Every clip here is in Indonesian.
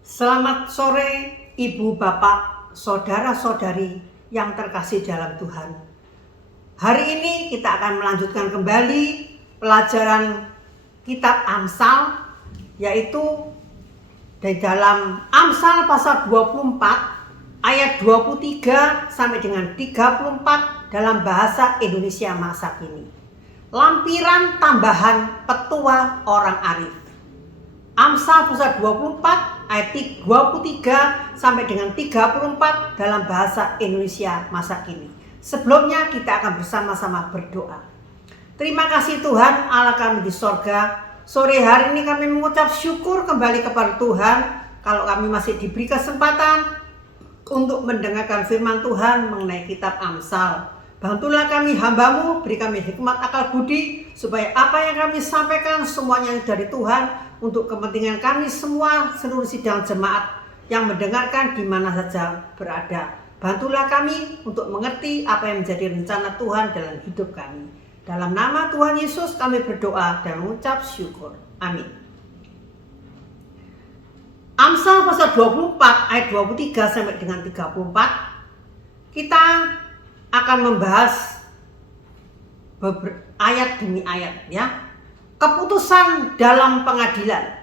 Selamat sore Ibu, Bapak, Saudara-saudari yang terkasih dalam Tuhan. Hari ini kita akan melanjutkan kembali pelajaran kitab Amsal, yaitu dari dalam Amsal pasal 24 ayat 23 sampai dengan 34 dalam bahasa Indonesia masa kini. Lampiran tambahan petua orang arif. Amsal pasal 24 ayat 23 sampai dengan 34 dalam bahasa Indonesia masa kini. Sebelumnya kita akan bersama-sama berdoa. Terima kasih Tuhan Allah kami di sorga. Sore hari ini kami mengucap syukur kembali kepada Tuhan kalau kami masih diberi kesempatan untuk mendengarkan firman Tuhan mengenai kitab Amsal. Bantulah kami hamba-Mu, beri kami hikmat akal budi, supaya apa yang kami sampaikan semuanya dari Tuhan untuk kepentingan kami semua, seluruh sidang jemaat yang mendengarkan di mana saja berada. Bantulah kami untuk mengerti apa yang menjadi rencana Tuhan dalam hidup kami. Dalam nama Tuhan Yesus kami berdoa dan mengucap syukur. Amin. Amsal pasal 24 ayat 23 sampai dengan 34. Kita akan membahas ayat demi ayat ya. Keputusan dalam pengadilan.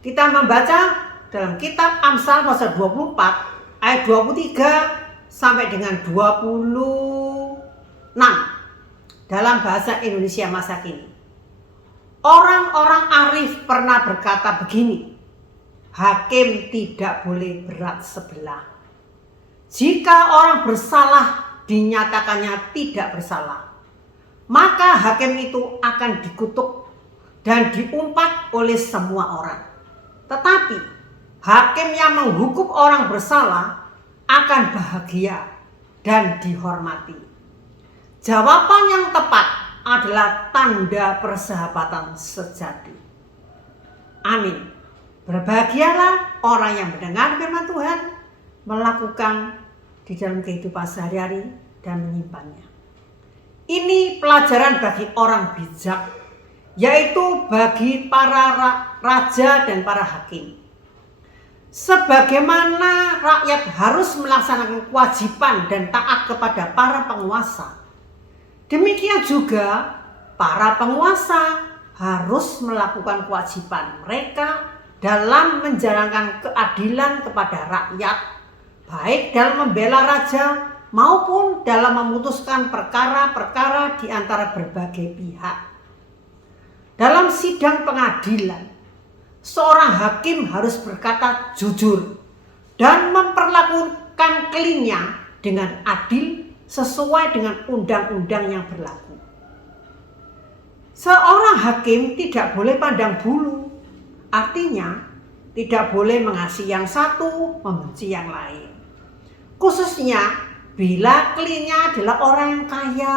Kita membaca dalam kitab Amsal pasal 24 ayat 23 sampai dengan 26 dalam bahasa Indonesia masa kini. Orang-orang arif pernah berkata begini, hakim tidak boleh berat sebelah. Jika orang bersalah dinyatakannya tidak bersalah, maka hakim itu akan dikutuk dan diumpat oleh semua orang. Tetapi hakim yang menghukum orang bersalah akan bahagia dan dihormati. Jawaban yang tepat adalah tanda persahabatan sejati. Amin. Berbahagialah orang yang mendengar firman Tuhan, melakukan di dalam kehidupan sehari-hari dan menyimpannya. Ini pelajaran bagi orang bijak, yaitu bagi para raja dan para hakim. Sebagaimana rakyat harus melaksanakan kewajiban dan taat kepada para penguasa, demikian juga para penguasa harus melakukan kewajiban mereka dalam menjalankan keadilan kepada rakyat, baik dalam membela raja maupun dalam memutuskan perkara-perkara di antara berbagai pihak. Dalam sidang pengadilan, seorang hakim harus berkata jujur dan memperlakukan kliennya dengan adil sesuai dengan undang-undang yang berlaku. Seorang hakim tidak boleh pandang bulu, artinya tidak boleh mengasihi yang satu, membenci yang lain. Khususnya bila kliennya adalah orang yang kaya,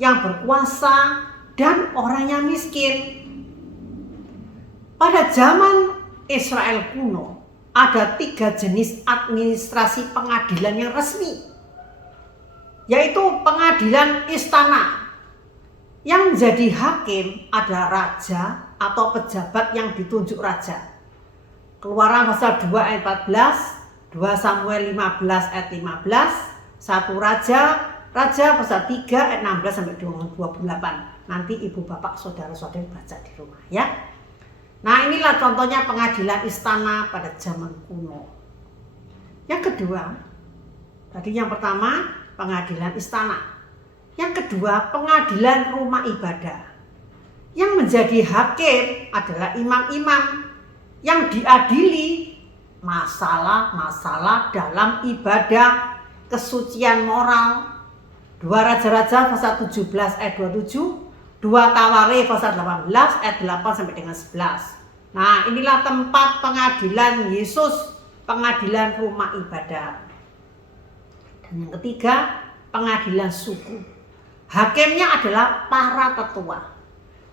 yang berkuasa, dan orang yang miskin. Pada zaman Israel kuno, ada 3 jenis administrasi pengadilan yang resmi, yaitu pengadilan istana. Yang menjadi hakim adalah raja atau pejabat yang ditunjuk raja. Keluaran pasal 2 ayat 14, 2 Samuel 15 ayat 15, 1 Raja pasal 3 ayat 16 sampai 28. Nanti ibu bapak saudara-saudari baca di rumah ya. Nah, inilah contohnya pengadilan istana pada zaman kuno. Yang kedua, tadi yang pertama pengadilan istana. Yang kedua pengadilan rumah ibadah. Yang menjadi hakim adalah imam-imam yang diadili masalah-masalah dalam ibadah, kesucian moral. 2 Raja-Raja pasal 17 ayat 27, 2 Tawarikh pasal 18 ayat 8 sampai dengan 11. Nah, inilah tempat pengadilan Yesus, pengadilan rumah ibadah. Dan yang ketiga, pengadilan suku. Hakimnya adalah para tetua.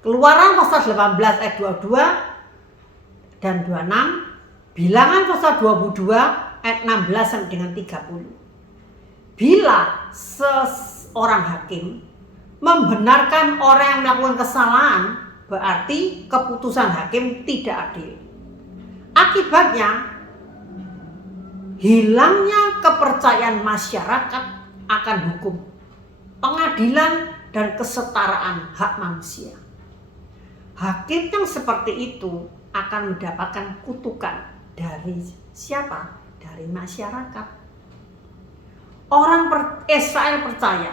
Keluaran pasal 18 ayat 22 dan 26, Bilangan pasal 22 ayat 16 sampai dengan 30. Bila seorang hakim membenarkan orang yang melakukan kesalahan, berarti keputusan hakim tidak adil. Akibatnya hilangnya kepercayaan masyarakat akan hukum, pengadilan, dan kesetaraan hak manusia. Hakim yang seperti itu akan mendapatkan kutukan dari siapa? Dari masyarakat. Orang Israel percaya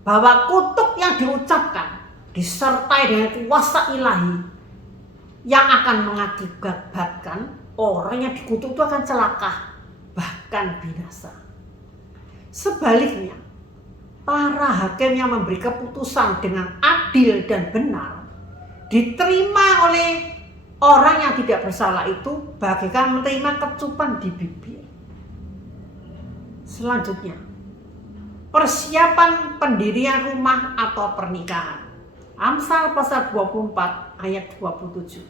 bahwa kutuk yang diucapkan disertai dengan kuasa ilahi yang akan mengakibatkan orang yang dikutuk itu akan celaka, bahkan binasa. Sebaliknya, para hakim yang memberi keputusan dengan adil dan benar diterima oleh orang yang tidak bersalah itu bagaikan menerima kecupan di bibir. Selanjutnya, persiapan pendirian rumah atau pernikahan. Amsal pasal 24 ayat 27.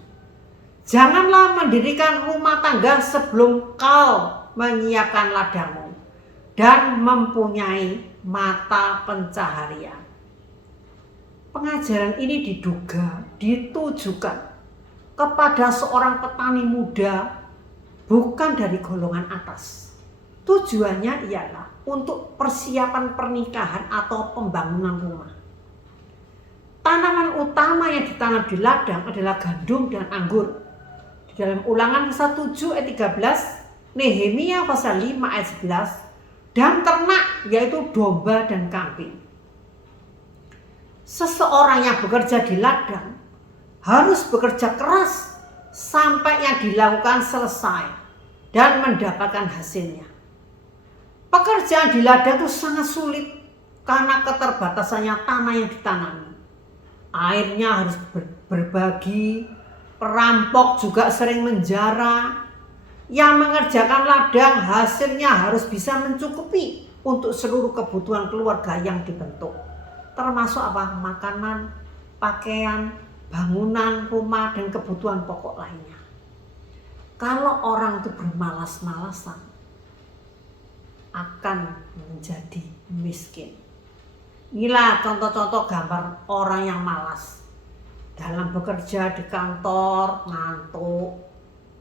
Janganlah mendirikan rumah tangga sebelum kau menyiapkan ladangmu dan mempunyai mata pencaharian. Pengajaran ini ditujukan kepada seorang petani muda bukan dari golongan atas. Tujuannya ialah untuk persiapan pernikahan atau pembangunan rumah. Tanaman utama yang ditanam di ladang adalah gandum dan anggur. Di dalam Ulangan pasal 7 ayat 13, Nehemia pasal 5 ayat 11, dan ternak yaitu domba dan kambing. Seseorang yang bekerja di ladang harus bekerja keras sampai yang dilakukan selesai dan mendapatkan hasilnya. Pekerjaan di ladang itu sangat sulit karena keterbatasannya tanah yang ditanami. Airnya harus berbagi, perampok juga sering menjara. Yang mengerjakan ladang hasilnya harus bisa mencukupi untuk seluruh kebutuhan keluarga yang dibentuk. Termasuk apa? Makanan, pakaian, bangunan, rumah, dan kebutuhan pokok lainnya. Kalau orang itu bermalas-malasan, akan menjadi miskin. Inilah contoh-contoh gambar orang yang malas. Dalam bekerja di kantor, ngantuk,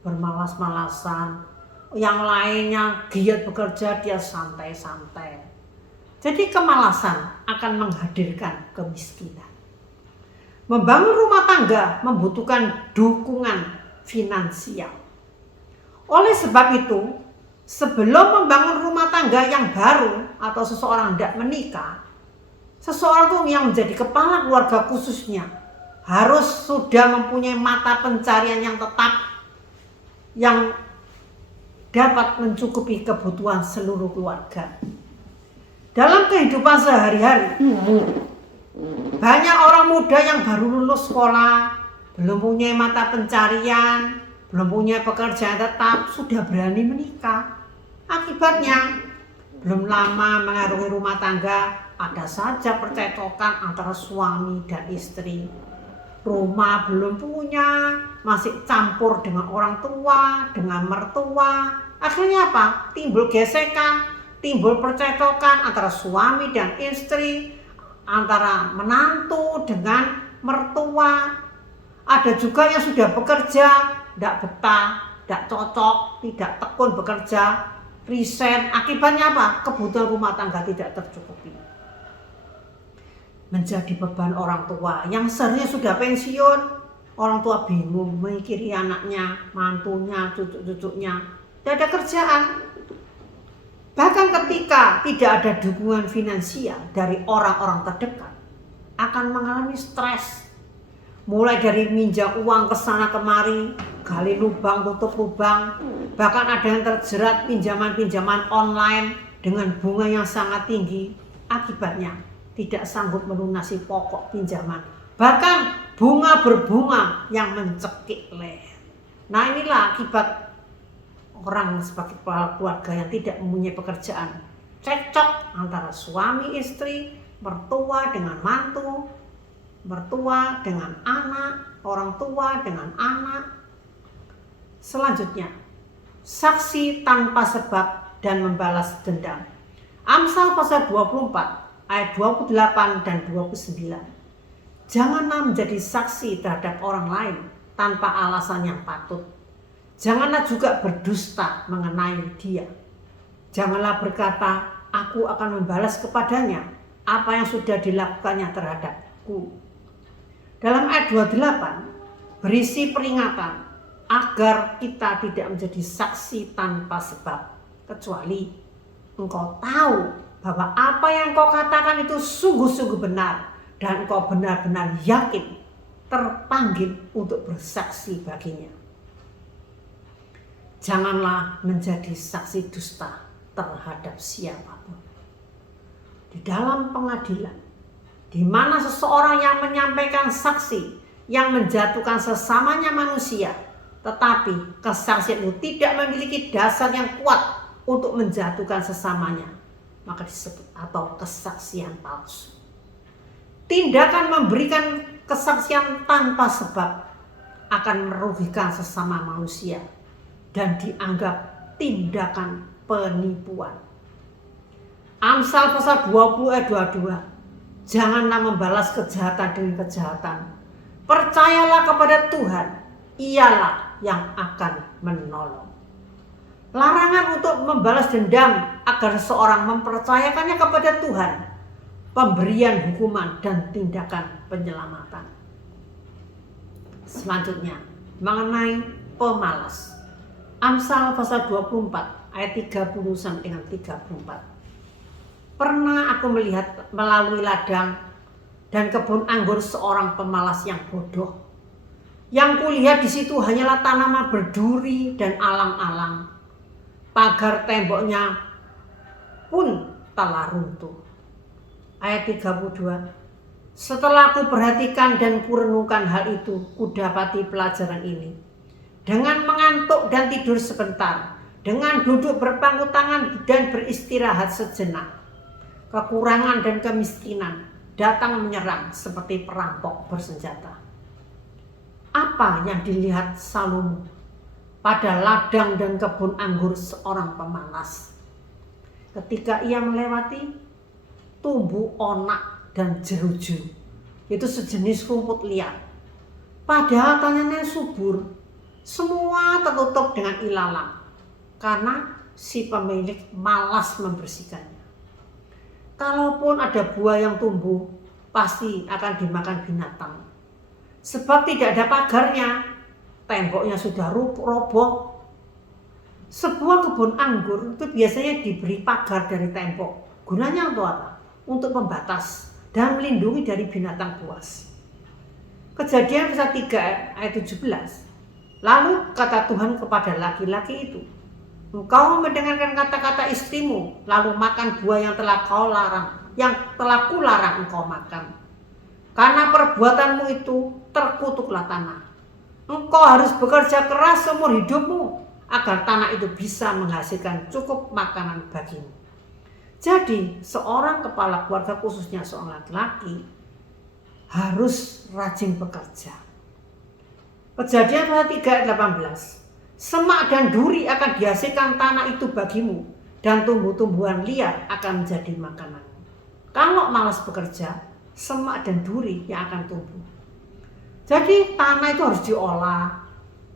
bermalas-malasan. Yang lainnya giat bekerja, dia santai-santai. Jadi kemalasan akan menghadirkan kemiskinan. Membangun rumah tangga membutuhkan dukungan finansial. Oleh sebab itu, sebelum membangun rumah tangga yang baru atau seseorang tidak menikah, seseorang itu yang menjadi kepala keluarga khususnya harus sudah mempunyai mata pencarian yang tetap yang dapat mencukupi kebutuhan seluruh keluarga. Dalam kehidupan sehari-hari, banyak orang muda yang baru lulus sekolah, belum punya mata pencarian, belum punya pekerjaan tetap, sudah berani menikah. Akibatnya, belum lama mengarungi rumah tangga, ada saja percekcokan antara suami dan istri. Rumah belum punya, masih campur dengan orang tua, dengan mertua. Akhirnya apa? Timbul gesekan, timbul percekcokan antara suami dan istri, antara menantu dengan mertua. Ada juga yang sudah bekerja, tidak betah, tidak cocok, tidak tekun bekerja, resign. Akibatnya apa? Kebutuhan rumah tangga tidak tercukupi. Menjadi beban orang tua yang seharusnya sudah pensiun. Orang tua bingung memikiri anaknya, mantunya, cucu-cucunya. Tidak ada kerjaan. Bahkan ketika tidak ada dukungan finansial dari orang-orang terdekat, akan mengalami stres. Mulai dari minjam uang ke sana kemari, gali lubang, tutup lubang. Bahkan ada yang terjerat pinjaman-pinjaman online dengan bunga yang sangat tinggi. Akibatnya tidak sanggup melunasi pokok pinjaman. Bahkan bunga berbunga yang mencekik leher. Nah, inilah akibat orang sebagai kepala keluarga yang tidak mempunyai pekerjaan. Cekcok antara suami istri, mertua dengan mantu, mertua dengan anak, orang tua dengan anak. Selanjutnya, saksi tanpa sebab dan membalas dendam. Amsal pasal 24 ayat 28 dan 29. Janganlah menjadi saksi terhadap orang lain tanpa alasan yang patut. Janganlah juga berdusta mengenai dia. Janganlah berkata, aku akan membalas kepadanya apa yang sudah dilakukannya terhadapku. Dalam ayat 28 berisi peringatan agar kita tidak menjadi saksi tanpa sebab, kecuali engkau tahu bahwa apa yang engkau katakan itu sungguh-sungguh benar dan engkau benar-benar yakin terpanggil untuk bersaksi baginya. Janganlah menjadi saksi dusta terhadap siapapun. Di dalam pengadilan, di mana seseorang yang menyampaikan saksi yang menjatuhkan sesamanya manusia, tetapi kesaksian itu tidak memiliki dasar yang kuat untuk menjatuhkan sesamanya, maka disebut atau kesaksian palsu. Tindakan memberikan kesaksian tanpa sebab akan merugikan sesama manusia dan dianggap tindakan penipuan. Amsal pasal 20 ayat 22. Janganlah membalas kejahatan dengan kejahatan. Percayalah kepada Tuhan, ialah yang akan menolong. Larangan untuk membalas dendam agar seseorang mempercayakannya kepada Tuhan, pemberian hukuman dan tindakan penyelamatan. Selanjutnya, mengenai pemalas. Amsal pasal 24 ayat 30 sampai dengan 34. Pernah aku melihat melalui ladang dan kebun anggur seorang pemalas yang bodoh. Yang kulihat di situ hanyalah tanaman berduri dan alang-alang. Pagar temboknya pun telah runtuh. Ayat 32. Setelah aku perhatikan dan kurenungkan hal itu, kudapati pelajaran ini. Dengan mengantuk dan tidur sebentar, dengan duduk berpangku tangan dan beristirahat sejenak, kekurangan dan kemiskinan datang menyerang seperti perampok bersenjata. Apa yang dilihat Salomo pada ladang dan kebun anggur seorang pemalas? Ketika ia melewati, tumbuh onak dan jeruju, itu sejenis rumput liar. Padahal tanahnya subur, semua tertutup dengan ilalang, karena si pemilik malas membersihkannya. Kalaupun ada buah yang tumbuh, pasti akan dimakan binatang. Sebab tidak ada pagarnya, temboknya sudah roboh. Sebuah kebun anggur itu biasanya diberi pagar dari tembok. Gunanya untuk apa? Untuk membatas dan melindungi dari binatang buas. Kejadian pasal 3 ayat 17. Lalu kata Tuhan kepada laki-laki itu, engkau mendengarkan kata-kata istrimu, lalu makan buah yang telah kularang engkau makan. Karena perbuatanmu itu terkutuklah tanah. Engkau harus bekerja keras seumur hidupmu, agar tanah itu bisa menghasilkan cukup makanan bagimu. Jadi seorang kepala keluarga, khususnya seorang laki-laki, harus rajin bekerja. Kejadian pasal 3 ayat 18. Semak dan duri akan dihasilkan tanah itu bagimu, dan tumbuh-tumbuhan liar akan menjadi makanan. Kalau malas bekerja, semak dan duri yang akan tumbuh. Jadi tanah itu harus diolah,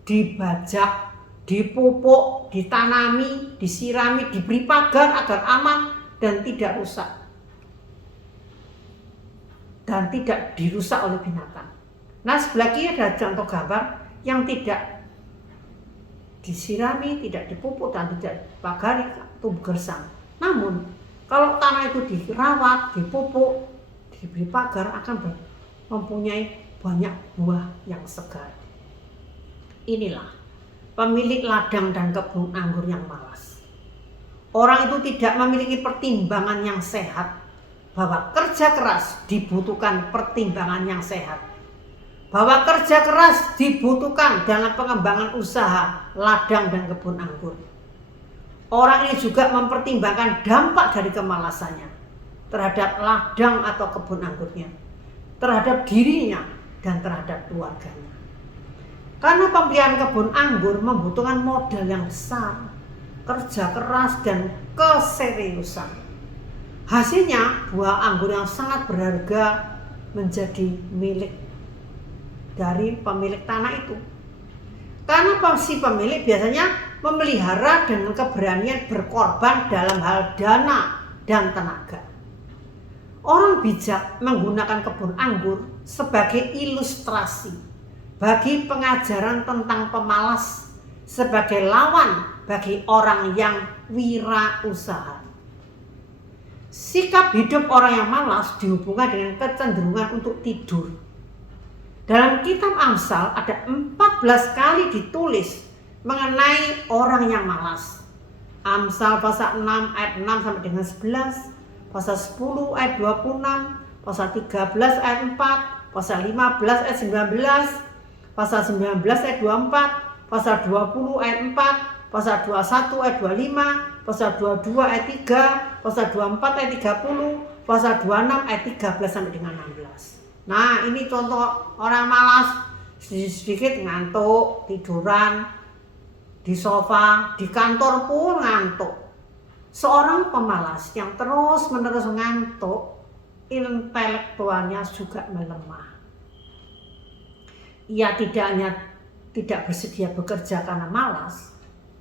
dibajak, dipupuk, ditanami, disirami, diberi pagar agar aman dan tidak rusak. Dan tidak dirusak oleh binatang. Nah, sebelah kiri ada contoh gambar yang tidak disirami, tidak dipupuk dan tidak dipagari, tumbuh gersang. Namun kalau tanah itu dirawat, dipupuk, diberi pagar, akan mempunyai banyak buah yang segar. Inilah pemilik ladang dan kebun anggur yang malas. Orang itu tidak memiliki pertimbangan yang sehat bahwa kerja keras dibutuhkan pertimbangan yang sehat. Bahwa kerja keras dibutuhkan dalam pengembangan usaha ladang dan kebun anggur. Orang ini juga mempertimbangkan dampak dari kemalasannya terhadap ladang atau kebun anggurnya, terhadap dirinya dan terhadap keluarganya. Karena pemeliharaan kebun anggur membutuhkan modal yang besar, kerja keras dan keseriusan. Hasilnya buah anggur yang sangat berharga menjadi milik dari pemilik tanah itu. Karena si pemilik biasanya memelihara dengan keberanian berkorban dalam hal dana dan tenaga. Orang bijak menggunakan kebun anggur sebagai ilustrasi bagi pengajaran tentang pemalas sebagai lawan bagi orang yang wirausaha. Sikap hidup orang yang malas dihubungkan dengan kecenderungan untuk tidur. Dalam kitab Amsal ada 14 kali ditulis mengenai orang yang malas. Amsal pasal 6 ayat 6 sampai dengan 11, pasal 10 ayat 26, pasal 13 ayat 4, pasal 15 ayat 19, pasal 19 ayat 24, pasal 20 ayat 4, pasal 21 ayat 25, pasal 22 ayat 3, pasal 24 ayat 30, pasal 26 ayat 13 sampai dengan 16. Nah, ini contoh orang malas, sedikit ngantuk, tiduran di sofa, di kantor pun ngantuk. Seorang pemalas yang terus-menerus ngantuk, intelektualnya juga melemah. Ia tidak hanya tidak bersedia bekerja karena malas,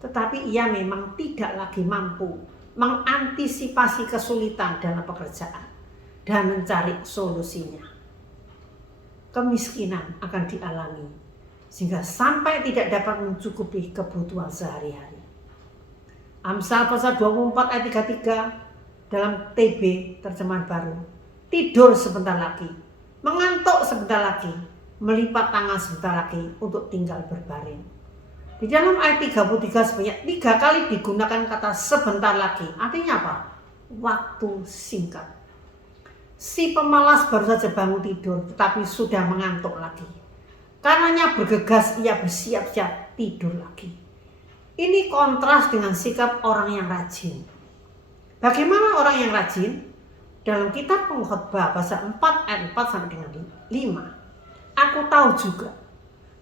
tetapi ia memang tidak lagi mampu mengantisipasi kesulitan dalam pekerjaan dan mencari solusinya. Kemiskinan akan dialami sehingga sampai tidak dapat mencukupi kebutuhan sehari-hari. Amsal pasal 24 ayat 33 dalam TB terjemahan baru. Tidur sebentar lagi, mengantuk sebentar lagi, melipat tangan sebentar lagi untuk tinggal berbaring. Di dalam ayat 33 sebanyak 3 kali digunakan kata sebentar lagi. Artinya apa? Waktu singkat. Si pemalas baru saja bangun tidur tetapi sudah mengantuk lagi. Karenanya bergegas ia bersiap-siap tidur lagi. Ini kontras dengan sikap orang yang rajin. Bagaimana orang yang rajin? Dalam kitab Pengkhotbah pasal 4 ayat 4 sampai dengan 5. Aku tahu juga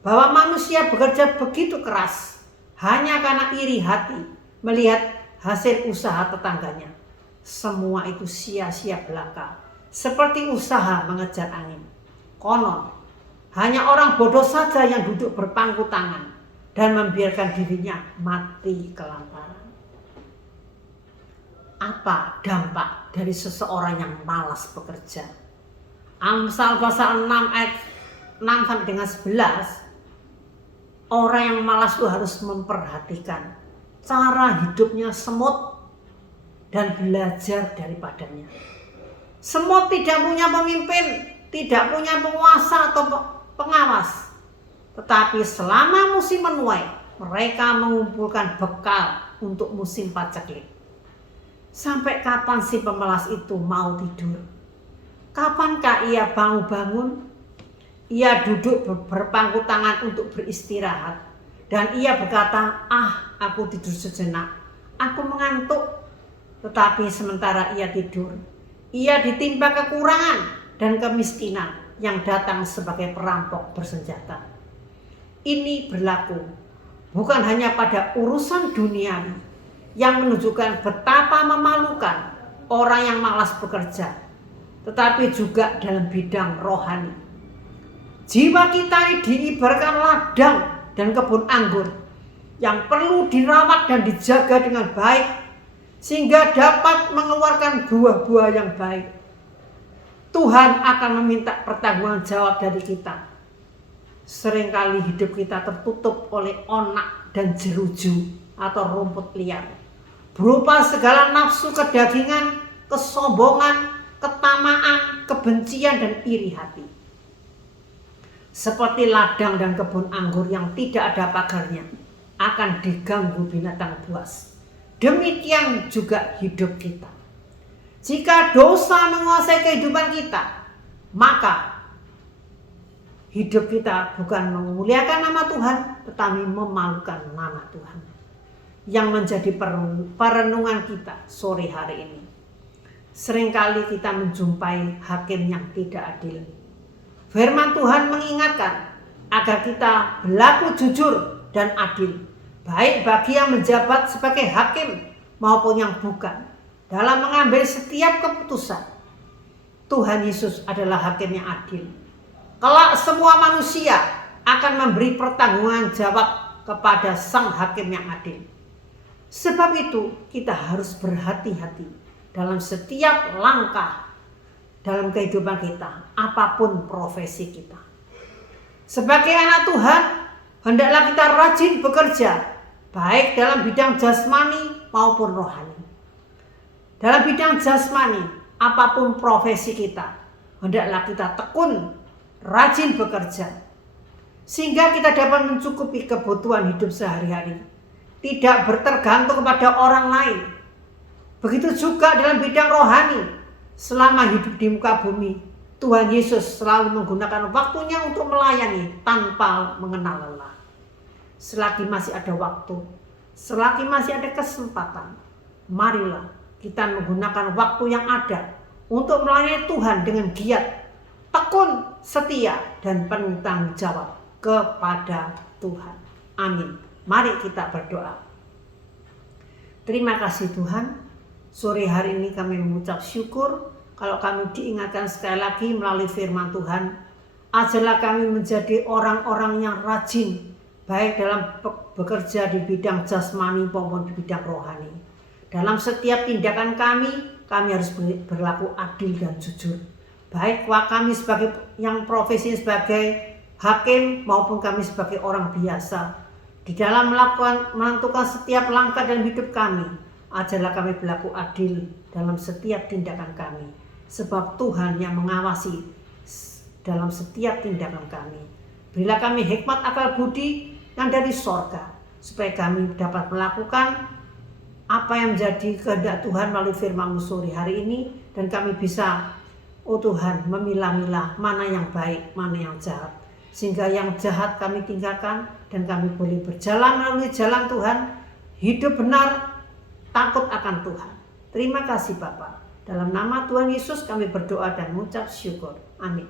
bahwa manusia bekerja begitu keras hanya karena iri hati melihat hasil usaha tetangganya. Semua itu sia-sia belaka, seperti usaha mengejar angin. Konon, hanya orang bodoh saja yang duduk berpangku tangan dan membiarkan dirinya mati kelaparan. Apa dampak dari seseorang yang malas bekerja? Amsal pasal 6 ayat 6 sampai dengan 11. Orang yang malas itu harus memperhatikan cara hidupnya semut dan belajar daripadanya. Semut tidak punya pemimpin, tidak punya penguasa atau pengawas. Tetapi selama musim menuai, mereka mengumpulkan bekal untuk musim paceklik. Sampai kapan si pemalas itu mau tidur? Kapankah ia bangun-bangun? Ia duduk berpangku tangan untuk beristirahat. Dan ia berkata, aku tidur sejenak. Aku mengantuk. Tetapi sementara ia tidur, ia ditimpa kekurangan dan kemiskinan yang datang sebagai perampok bersenjata. Ini berlaku bukan hanya pada urusan duniawi yang menunjukkan betapa memalukan orang yang malas bekerja, tetapi juga dalam bidang rohani. Jiwa kita diibaratkan ladang dan kebun anggur yang perlu dirawat dan dijaga dengan baik sehingga dapat mengeluarkan buah-buah yang baik. Tuhan akan meminta pertanggungan jawab dari kita. Seringkali hidup kita tertutup oleh onak dan jeruju atau rumput liar, berupa segala nafsu kedagingan, kesombongan, ketamaan, kebencian, dan iri hati. Seperti ladang dan kebun anggur yang tidak ada pagarnya akan diganggu binatang buas. Demikian juga hidup kita. Jika dosa menguasai kehidupan kita, maka hidup kita bukan memuliakan nama Tuhan, tetapi memalukan nama Tuhan. Yang menjadi perenungan kita sore hari ini. Seringkali kita menjumpai hakim yang tidak adil. Firman Tuhan mengingatkan agar kita berlaku jujur dan adil, baik bagi yang menjabat sebagai hakim maupun yang bukan, dalam mengambil setiap keputusan. Tuhan Yesus adalah hakim yang adil. Kelak semua manusia akan memberi pertanggungan jawab kepada Sang Hakim yang adil. Sebab itu kita harus berhati-hati dalam setiap langkah dalam kehidupan kita, apapun profesi kita. Sebagai anak Tuhan, hendaklah kita rajin bekerja, baik dalam bidang jasmani maupun rohani. Dalam bidang jasmani, apapun profesi kita, hendaklah kita tekun, rajin bekerja, sehingga kita dapat mencukupi kebutuhan hidup sehari-hari, tidak bertergantung kepada orang lain. Begitu juga dalam bidang rohani, selama hidup di muka bumi, Tuhan Yesus selalu menggunakan waktunya untuk melayani tanpa mengenal lelah. Selagi masih ada waktu, selagi masih ada kesempatan, marilah kita menggunakan waktu yang ada untuk melayani Tuhan dengan giat, tekun, setia, dan penuh tanggung jawab kepada Tuhan. Amin. Mari kita berdoa. Terima kasih Tuhan, sore hari ini kami mengucap syukur kalau kami diingatkan sekali lagi melalui firman Tuhan. Ajarlah kami menjadi orang-orang yang rajin, baik dalam bekerja di bidang jasmani maupun di bidang rohani. Dalam setiap tindakan kami harus berlaku adil dan jujur. Baik kami sebagai yang profesi sebagai hakim maupun kami sebagai orang biasa. Di dalam menentukan setiap langkah dalam hidup kami, ajarlah kami berlaku adil dalam setiap tindakan kami. Sebab Tuhan yang mengawasi dalam setiap tindakan kami. Berilah kami hikmat akal budi yang dari sorga, supaya kami dapat melakukan apa yang menjadi kehendak Tuhan melalui firman-Mu sore hari ini, dan kami bisa, oh Tuhan, memilah-milah mana yang baik, mana yang jahat, sehingga yang jahat kami tinggalkan dan kami boleh berjalan melalui jalan Tuhan, hidup benar, takut akan Tuhan. Terima kasih Bapa. Dalam nama Tuhan Yesus kami berdoa dan mengucap syukur. Amin.